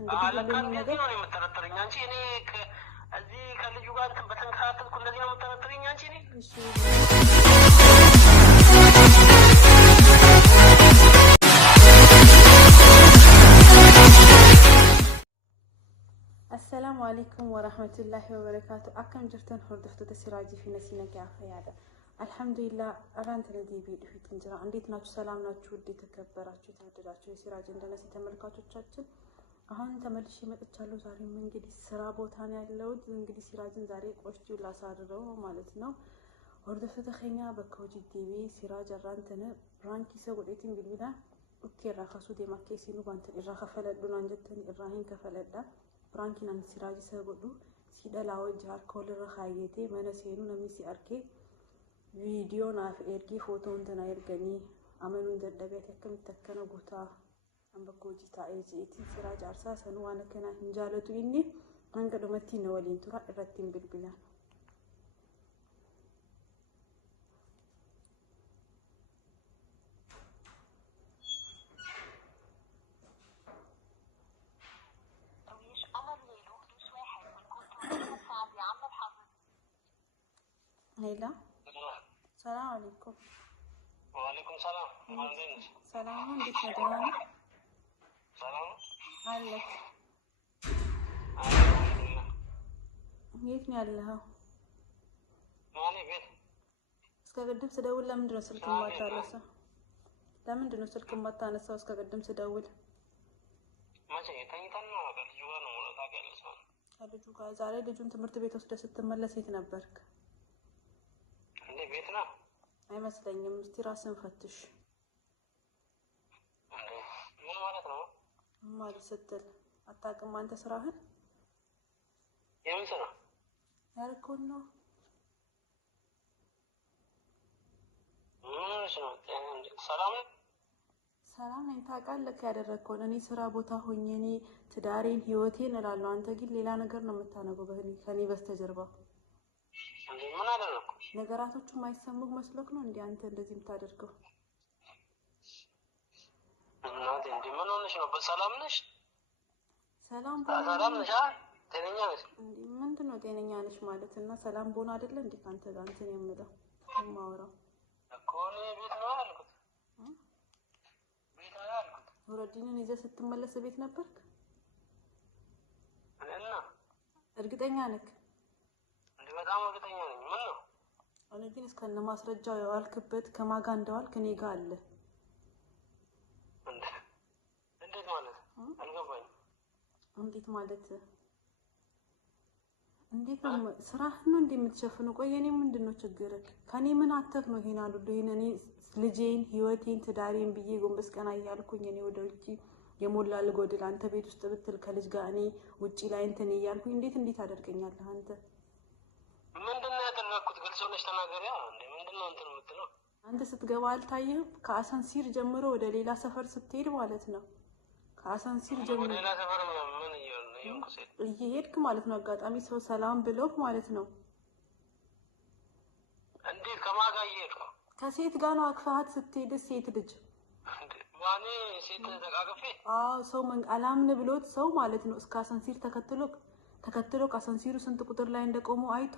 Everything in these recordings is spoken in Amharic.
እንግዲህ ሁሉንም ነገር ነው የምጠረጥረኝ አንቺ እኔ እዚህ ከልጁ ጋር በተንከራተትኩ እንደዚህ ነው የምጠረጥረኝ አንቺ እኔ السلام عليكم ورحمة الله وبركاته. أكم جرتن هردفتو تسراجي في نسينا كافيادا. الحمد لله أرانت الذي بيد في تنجرا عندي تناجو سلام ناجو ودي تكبراتشو تهدداتشو سراجي عندنا سيتملكاتو تشاتشن أهان تملشي متشالو زاري من جدي سرابو تاني اللود من جدي سراجين زاري قوشتي ولا صاررو مالتنا هردفتو تخينيا بكوجي تيوي سراج أرانتنا رانكي سوقيتين بالبدا أوكي راخصو دي مكيسينو بانتن إراخ فلدون عنجتن إراهين كفلدا برانكين عن سراج سرقلو سيدا لاوي جار كل رخايتي من سينو نمسي أركي فيديو ناف إركي فوتو انتنا يرغني عملون دردبيت يكم تكنا بوتا عم بكوجي تايجي إتي سراج عرسا سنو وانا كنا هنجالتو إني عنك دمتي نوالين ترى إرتين بالبلان هيلا السلام عليكم. وعليكم السلام. سلام عندك مدام. سلام. عليك. يكني علىها. مالي بيت. اسكا قدم سداول لا مندنو سلكم ما تانسا. لا مندنو سلكم ما تانسا اسكا قدم سداول. ماشي تانيتنا بالجوا ነው ታውቂያለሽ ማለት አልጁ ጋር ዛሬ ልጁን ትምህርት ቤት ወስደህ ስትመለስ የት ነበርክ? እንዴ ቤት ነው አይመስለኝም። እስቲ ራስን ፈትሽ። ምን ማለት ነው? ማለት ስትል አታውቅም አንተ ስራህን? የምን ስራ? ያልኩህ ነው። ሰላም ነኝ። ታውቃለህ ያደረግከውን እኔ ስራ ቦታ ሆኜ እኔ ትዳሬን ህይወቴን እላለሁ። አንተ ግን ሌላ ነገር ነው የምታነበው ከኔ በስተጀርባ። ምን አደረኩ? ነገራቶቹ የማይሰሙህ መስሎክ ነው እንዴ አንተ እንደዚህ የምታደርገው? እናቴ እንዴ ምን ሆነሽ ነው? በሰላም ነሽ? ሰላም ነሽ? ጤነኛ ነሽ? እንዴ ምንድነው ጤነኛ ነሽ ማለት እና ሰላም ቦና አይደለ እንዴ ካንተ ጋር እንትን የምለው የማወራው እኮ እኔ ቤት ነው አልኩት። ቤት ነው አልኩት። ወረዲንን ይዘህ ስትመለስ ቤት ነበርክ? እና እርግጠኛ ነህ? እንዴ በጣም እርግጠኛ ነኝ። ምን ነው? እኔ ግን እስከነ ማስረጃው ያልክበት ከማጋ እንደዋልክ እኔ ጋር አለ። እንዴት ማለት? አልገባኝም። እንዴት ማለት? እንዴት ነው ስራህን ነው እንደምትሸፍነው? ቆይ እኔ ምንድነው ችግር? ከኔ ምን አተክ ነው ይሄን አሉ ይሄን እኔ ልጄን ህይወቴን ትዳሬን ብዬ ጎንበስ ቀና እያልኩኝ እኔ ወደ ውጪ የሞላ ልጎድል አንተ ቤት ውስጥ ብትል ከልጅ ጋር እኔ ውጪ ላይ እንትን እያልኩኝ እንዴት አደርገኛለህ አንተ? ምንድነው ያደረኩት? ግልጽ ሆነሽ ተናገሪያ። እንዴ ምንድነው እንትን የምትለው? አንተ ስትገባ አልታየህም? ከአሳንሲር ጀምሮ ወደ ሌላ ሰፈር ስትሄድ ማለት ነው። ከአሳንሲር ጀምሮ ወደ ሌላ ሰፈር ምን እየሄድክ ማለት ነው። አጋጣሚ ሰው ሰላም ብሎህ ማለት ነው። እንዴት ከማን ጋር እየሄድኩ? ከሴት ጋር ነው አክፋሃት ስትሄድ ሴት ልጅ ማኔ ሴት ተቃቅፌ? አዎ ሰው አላምን ብሎት ሰው ማለት ነው። እስከ አሳንሲር ተከትሎ ከአሳንሲሩ ስንት ቁጥር ላይ እንደቆሙ አይቶ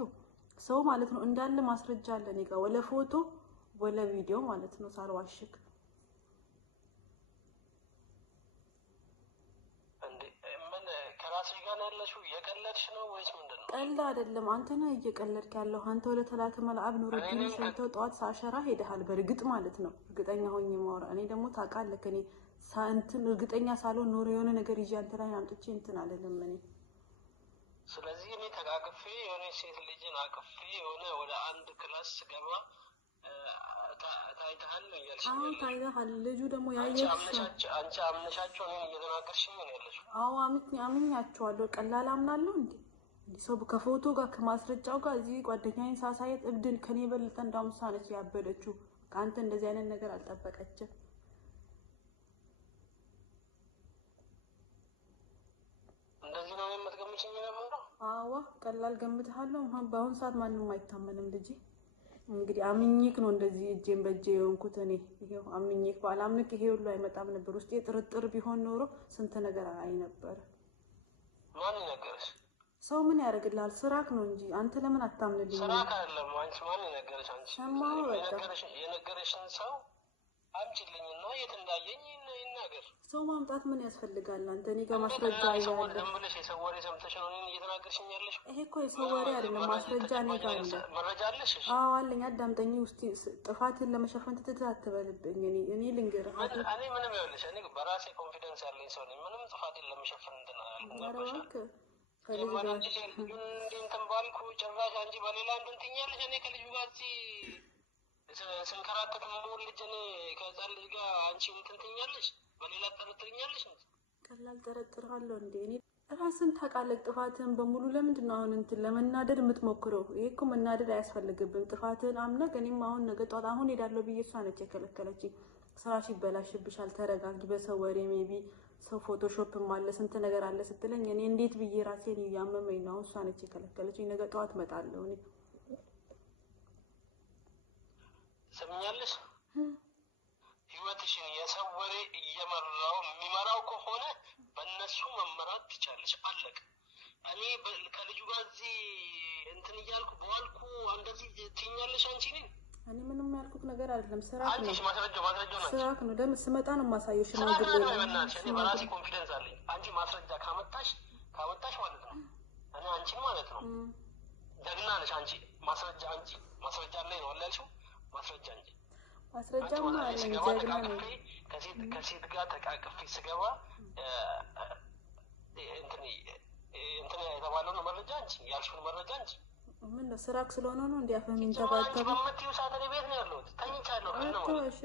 ሰው ማለት ነው። እንዳለ ማስረጃ አለ እኔ ጋር ወለ ፎቶ ወለ ቪዲዮ ማለት ነው ሳልዋሽክ። እንዴ ምን ከራስሽ ጋር ነው ያለሽው? እየቀለድሽ ነው ወይስ ምንድነው? ቀልድ አይደለም። አንተ ነህ እየቀለድክ ያለው። አንተ ወለ ተላተ መልአብ ኑረዲን ሰምተው ጠዋት ሳሸራ ሄደሃል። በእርግጥ ማለት ነው እርግጠኛ ሆኜ ማውራ እኔ ደግሞ ታውቃለህ እኔ ሳንትን እርግጠኛ ሳልሆን ኖር የሆነ ነገር ይዤ አንተ ላይ አምጥቼ እንትን አለለም እኔ። ስለዚህ እኔ ተቃቅፌ የሆነ ሴት ልጅን አቅፌ የሆነ ወደ አንድ ክላስ ገባ ታይታል ነው ያልሽኝ? አዎ ታይታል። ልጁ ደግሞ ያየሽ አንቺ አምነሻቸው ነው እየተናገርሽኝ ነው ያለሽ? አዎ አምኛቸዋለሁ። ቀላል አምናለሁ እንዴ? ሰው ከፎቶ ጋር ከማስረጃው ጋር እዚህ ጓደኛዬን ሳሳየት እብድን ከኔ በልጠ እንዳውም ሳነች ያበደችው። ካንተ እንደዚህ አይነት ነገር አልጠበቀችም። እንደዚህ ነው የምትገምቺኝ ነበር? አዎ ቀላል ገምትሃለሁ። በአሁን ሰዓት ማንንም አይታመንም ልጅ። እንግዲህ አምኝክ ነው እንደዚህ እጄን በእጄ የሆንኩት እኔ። ይሄው አምኝክ ባላምንክ ይሄ ሁሉ አይመጣም ነበር። ውስጤ ጥርጥር ቢሆን ኖሮ ስንት ነገር አይ ነበር። ማን ነገርሽ? ሰው ምን ያደርግልሃል? ስራክ ነው እንጂ አንተ ለምን አታምንልኝ? ስራክ አይደለም አንቺ ማን ነገርሽ? አንቺ ሰማሁ በቃ የነገረሽን ሰው አምጪልኝና የት እንዳየኝ ይናገር። ሰው ማምጣት ምን ያስፈልጋል? አንተ እኔ ጋር ማስረጃ ይዘህ ዝም ብለሽ የሰው ወሬ ሰምተሽ ነው እኔን እየተናገርሽኝ ያለሽ? ይሄ እኮ የሰው ወሬ አይደለም፣ ማስረጃ እኔ ጋር አለ። መረጃ አለሽ? አዎ አለኝ። አዳምጠኝ። ውስጥ ጥፋትን ለመሸፈን ትተታተበልብኝ። እኔ ልንገርህ፣ እኔ ምንም ይኸውልሽ፣ እኔ በራሴ ኮንፊደንስ ያለኝ ሰው ነኝ። ምንም ጥፋትን ለመሸፈን እንትን አላልኩም። እንትን ባልኩ ጭራሽ አንቺ በሌላ እንትን ትኛለሽ። እኔ ከልጁ ጋር ስንከራተት ሙሉ ልጅ እኔ ከህፃን ልጅ ጋር አንቺ እንትን ትኛለሽ፣ በሌላ ጠረጥርኛለሽ። ቀላል ጠረጥርሃለሁ እንዴ? እኔ ራስን ታውቃለህ። ጥፋትህን በሙሉ ለምንድን ነው አሁን እንትን ለመናደድ የምትሞክረው? ይሄ እኮ መናደድ አያስፈልግብም። ጥፋትህን አምነህ እኔም አሁን ነገ ጠዋት አሁን ሄዳለሁ ብዬ እሷ ነች የከለከለችኝ። ስራሽ ይበላሽብሻል፣ ተረጋጊ፣ በሰው ወሬ ሜቢ ሰው ፎቶሾፕም አለ ስንት ነገር አለ ስትለኝ እኔ እንዴት ብዬ ራሴን እያመመኝ ነው። አሁን እሷ ነች የከለከለችኝ። ነገ ጠዋት እመጣለሁ እኔ። ሰምኛለሽ? ህይወትሽን የሰው ወሬ እየመራው የሚመራው ከሆነ በእነሱ መመራት ትቻለሽ። አለቅ። እኔ ከልጁ ጋር እዚህ እንትን እያልኩ በዋልኩ እንደዚህ ትኛለሽ አንቺ ነኝ። እኔ ምንም ያልኩት ነገር አይደለም። ስራክ ነው። አንቺ ማስረጃው ነው። ስራክ ነው። ለምን ስመጣ ነው የማሳየው? ሽማግሌ ነው። እኔ በራሴ ኮንፊደንስ አለኝ። አንቺ ማስረጃ ካመጣሽ ማለት ነው እኔ አንቺን ማለት ነው ደግና ነሽ አንቺ። ማስረጃ አንቺ ማስረጃ ላይ ነው ያልሽው። ማስረጃ እንጂ ማስረጃማ አለኝ። ጀግና ነኝ። ከሴት ጋር ተቃቅፌ ስገባ እንትን የተባለው ነው መረጃ አንቺ ያልሽውን መረጃ አንቺ ምን ነው ስራክ ስለሆነ ነው እንዲያፈምን ተባተበ በመጥዩ ሰዓት እኔ ቤት ነው ያለሁት። ተኝቻለሁ። አትዋሽ።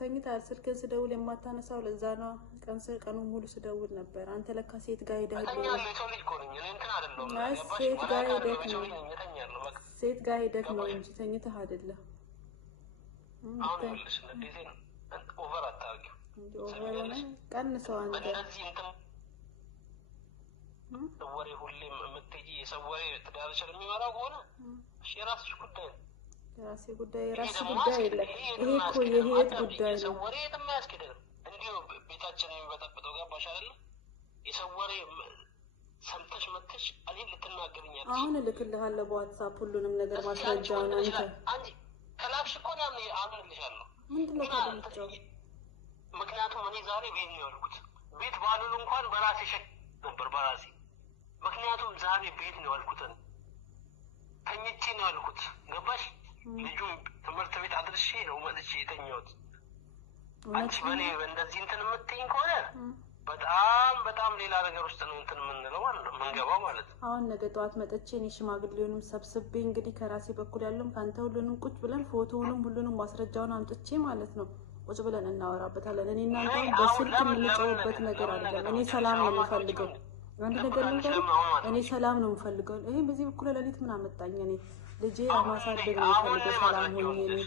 ተኝተሃል። ስልክን ስደውል የማታነሳው ለዛ ነው። ቀኑን ሙሉ ስደውል ነበር። አንተ ለካ ሴት ጋር ሄደህ ተኛለሁ። የሰው ልጅ እኮ ነኝ እኔ እንትን አይደለሁም። ሴት ጋር ሄደህ ነው እንጂ ተኝተህ አይደለም። አሁን ልሽ እንደዚህ ነው። ኦቨር አታርጊው። ኦቨር ሆነ ቀንሰው አንተ እንደዚህ እንትን ወሬ ሁሌም የምትሄጂ የሰው ወሬ ትዳርሽ የሚመራው ከሆነ እሺ የራስሽ ጉዳይ ነው። የራሴ ጉዳይ የለም። ይሄ እኮ የህይወት ጉዳይ ነው። የሰው ወሬ የትም አያስኬድም። እንዲሁ ቤታችንን የሚበጠብጠው ገባሽ አይደለ? የሰው ወሬ ሰምተሽ መጥተሽ እኔን ልትናገርኛለሽ። አሁን እልክልሃለሁ በዋትሳፕ ሁሉንም ነገር ማስረጃውን አንቺ ከላክሽ እኮ ነው አምንልሻለሁ። ምንድን ነው ታደርጋለህ? ምክንያቱም እኔ ዛሬ ቤት ነው ያልኩት። ቤት ባሉን እንኳን በራሴ ሸክ ነበር በራሴ። ምክንያቱም ዛሬ ቤት ነው ያልኩት፣ ተኝቼ ነው ያልኩት። ገባሽ? ልጁን ትምህርት ቤት አድርሼ ነው መጥቼ የተኛሁት። አንቺ በእኔ እንደዚህ እንትን የምትይኝ ከሆነ በጣም ሌላ ነገር ውስጥ ነው እንትን የምንለው ማለት ነው የምንገባው ማለት ነው። አሁን ነገ ጠዋት መጥቼ እኔ ሽማግሌውንም ሰብስቤ እንግዲህ ከራሴ በኩል ያለውም ከአንተ ሁሉንም ቁጭ ብለን ፎቶውንም ሁሉንም ማስረጃውን አምጥቼ ማለት ነው ቁጭ ብለን እናወራበታለን። እኔ እናንተ በስልክ የምንጨውበት ነገር አይደለም። እኔ ሰላም ነው የምፈልገው። አንድ ነገር ነገር እኔ ሰላም ነው የምፈልገው። ይሄ በዚህ በኩል ለሊት ምን አመጣኝ? እኔ ልጄ ማሳደግ ነው የምፈልገው። ሰላም ሆኜ እኔ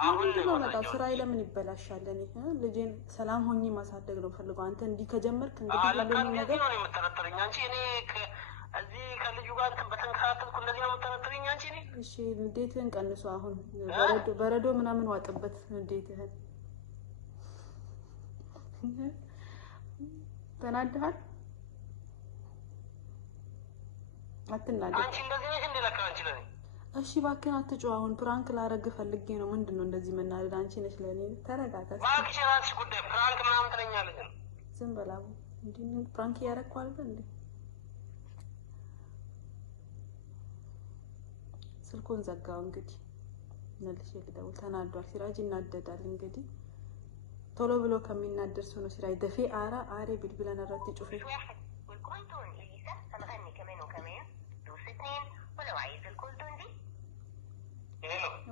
አሁን ነው መጣው። ስራዬ ለምን ይበላሻል? እኔ ልጄን ሰላም ሆኜ ማሳደግ ነው የምፈልገው። አንተ እንዲህ ከጀመርክ እንግዲህ ሁሉንም ነገር ነው የምጠረጥረኝ አንቺ። እኔ እዚህ ከልጁ ጋር በተንከራተትኩ እንደዚህ ነው የምጠረጥረኝ አንቺ። እኔ እሺ ንዴትህን ቀንሱ። አሁን በረዶ ምናምን ዋጥበት ንዴትህን። ተናደሃል? አትናደድ። አንቺ እንደዚህ ነሽ እንደ ለካ አንቺ ለኔ። እሺ እባክህን አትጮህ። አሁን ፕራንክ ላረግ ፈልጌ ነው። ምንድነው እንደዚህ መናደድ? አንቺ ነሽ ለኔ። ተረጋጋ። እባክሽ የራስሽ ጉዳይ። ፕራንክ ምናምን ትለኛለች። ዝም በላ። እንዴ ፕራንክ እያረግኩ አይደል እንዴ? ስልኩን ዘጋው። እንግዲህ መልሼ ልደውል። ተናዷል። ሲራጅ ይናደዳል እንግዲህ ቶሎ ብሎ ከሚናደር ሰው ነው ሲራጅ። ደፌ አሬ ቢልቢለን አራት ጩፌ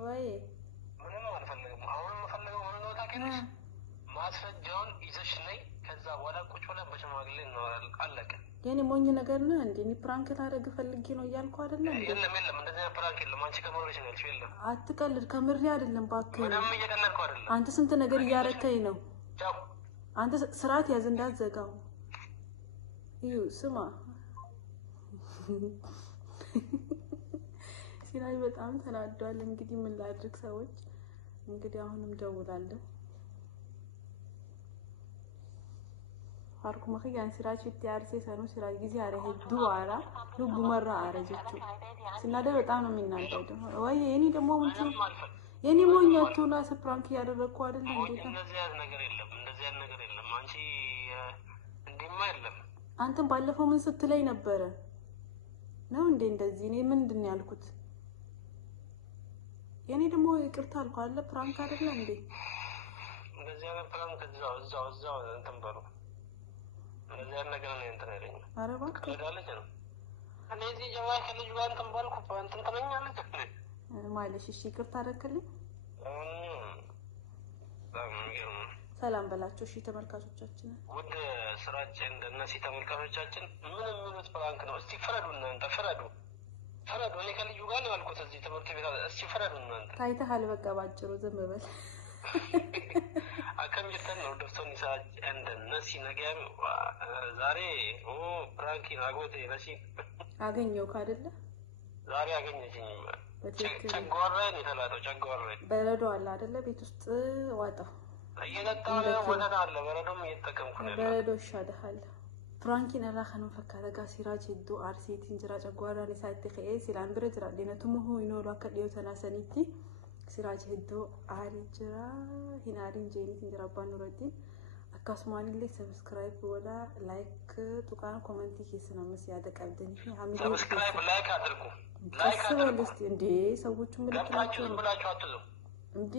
ወይ ምንም አልፈልግም። አሁን የምፈልገው ምን ነው ታውቂያለሽ? ማስረጃውን ይዘሽ ነይ። ከዛ በኋላ ቁጭ ብለን በሽማግሌ እናወራለን። አለቀ። የኔ ሞኝ ነገር ነው እንዴ? እኔ ፕራንክ ላደርግ ፈልጌ ነው እያልኩ አይደለም እንዴ? የለም እንደዚህ አይነት ፕራንክ የለም። አንቺ ከምሬሽ ነው ያልሽው። የለም አትቀልድ። ከምሬ አይደለም እባክህ። ምንም እየቀለድኩ አይደለም። አንተ ስንት ነገር እያረከኝ ነው። አንተ ስርዓት ያዝ እንዳትዘጋው። እዩ ስማ፣ ሲራጅ በጣም ተናዷል። እንግዲህ ምን ላድርግ? ሰዎች እንግዲህ አሁንም ደውላለሁ። harku makiyaan siraachi itti aarsee sanuu siraachi ጊዜ አረ ሄዱ አራ ልቡ መራ አረጀቹ ሲናደው በጣም ነው የሚናደደው ወይ የኔ ደግሞ እንትን የኔ ሞኛቱ ላሰ ፕራንክ ያደረኩ አይደል እንዴ እንደዚህ አይነት ነገር የለም አንቺ እንዴማ የለም አንተም ባለፈው ምን ስትለይ ነበር ነው እንዴ እንደዚህ እኔ ምንድን ነው ያልኩት የኔ ደግሞ ይቅርታ አልኩ አይደል ፕራንክ አይደል እንዴ እንደዚህ አይነት ፕራንክ እዛው እንትን በሩ እንደዚህ አይነት ነገር ነው እንትን አይደል ኧረ እባክህ ከዳለች ነው እነዚህ ጀማዓ ከልጅ ጋር እንትን ባልኩ እንትን ተመኛለች ማለሽ እሺ ይቅርታ አደረክልኝ ሰላም በላችሁ እሺ ተመልካቾቻችን ወደ ስራችን እንደነሲ ተመልካቾቻችን ምን ምኑት ፕራንክ ነው እስቲ ፍረዱና እንተ ፍረዱ እኔ ከልጁ ጋር ነው ያልኩት እዚህ ትምህርት ቤት እስቲ ፍረዱና እንተ ታይተሃል በቃ ባጭሩ ዝም በል አከም ጅተን ነው ዶክተር ይሳጅ እንደነሲ ነገም ዛሬ ፕራንክ አጎቴ ነሲ አገኘው ካደለ ዛሬ አገኘችኝ ጨጓራዬን የተላጠው ጨጓራዬን በረዶ አለ አይደለ ቤት ውስጥ ዋጣው እየጠጣሁ ወተት አለ በረዶም እየተጠቀምኩ ነው በረዶ ይሻልሃል ፍራንኪን አላኸኑ ፈካረጋ ሲራጅ ሄዱ አርሴቲን ጅራ ጨጓራ ለሳይት ከኤ ሲላን ብረ ጅራ ለነቱሙ ሆይኖ ለከዲዮ ተናሰኒቲ ሲራጅ ሄዱ አሪ ጅራ ሂናሪን ጄኒት ጅራ ባኑረዲን አካስማኒሌ ሰብስክራይብ ወላ ላይክ ቱቃን ኮሜንት ኪስና መስያደ ቀብደኝ አሚዶ ሰብስክራይብ ላይክ አድርጉ አስበልስቲ እንዴ ሰዎቹ ምልክታቸው ብላችሁ አትሉ እንዴ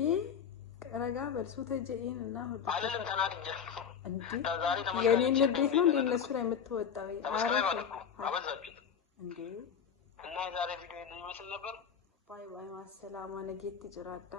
ረጋ በልሱ ተጀኢን እና ሁሉ አለለም ተናድጀ እንዴ የኔን ንዴት ነው እንደነሱ ላይ የምትወጣው አበዛችሁት እንዴ እና ዛሬ ቪዲዮ ይመስል ነበር ባይ ባይ ማሰላማ ነጌት ይጅራዳ